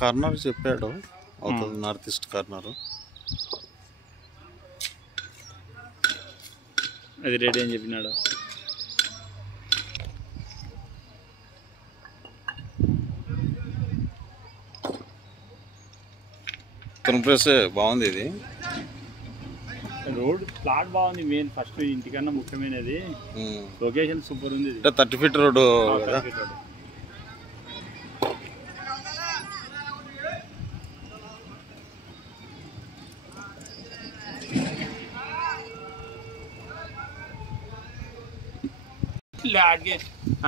Corner చెప్పాడు, అవుతుంది north east corner. అది రేట్ ఏం చెప్పినాడు? ప్లేస్ బాగుంది, ఇది రోడ్ ప్లాట్ బాగుంది. మెయిన్ ఫస్ట్ ఇంటికన్నా ముఖ్యమైనది లొకేషన్ సూపర్ ఉంది. 30 ఫీట్ రోడ్ కదా.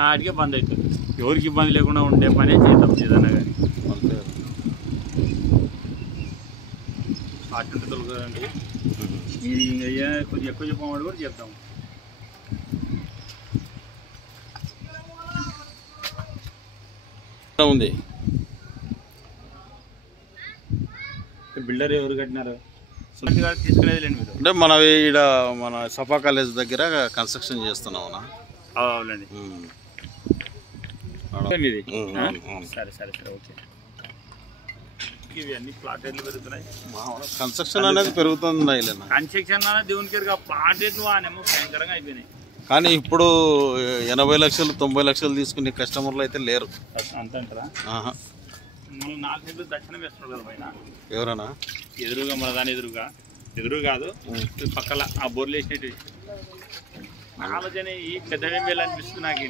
ఆడికే బంద్ అవుతుంది. ఎవరికి ఇబ్బంది లేకుండా ఉండే పనే చేద్దాం ఏదన్నా కానీ. అటువంటి తొలగదండి. అయ్యా కొంచెం ఎక్కువ చెప్పమని కూడా చెప్తాం. ఉంది బిల్డర్ ఎవరు కట్టినారు? తీసుకునేది లేండి మీరు. అంటే మన సఫా కాలేజ్ దగ్గర కన్స్ట్రక్షన్ చేస్తున్నాం. అవునండి. సరే సరే సరే ఓకే. ఇవి అన్ని ప్లాట్ రేట్లు పెరుగుతున్నాయి. కన్స్ట్రక్షన్ అనేది పెరుగుతుంది. కన్స్ట్రక్షన్ అనేది దేవునికి ప్లాట్ రేట్లు అనేమో భయంకరంగా అయిపోయినాయి. కానీ ఇప్పుడు 80 లక్షలు 90 లక్షలు తీసుకునే కస్టమర్లు అయితే లేరు. అంతంటారా? మనం 4 సెంట్లు దక్షిణం వేస్తున్నాడు కదా పైన. ఎవరన్నా ఎదురుగా మన దాని ఎదురు కాదు పక్కల ఆ బోర్లు వేసినట్టు ఆలోచన ఈ పెద్దవేం వేయాలనిపిస్తుంది నాకు.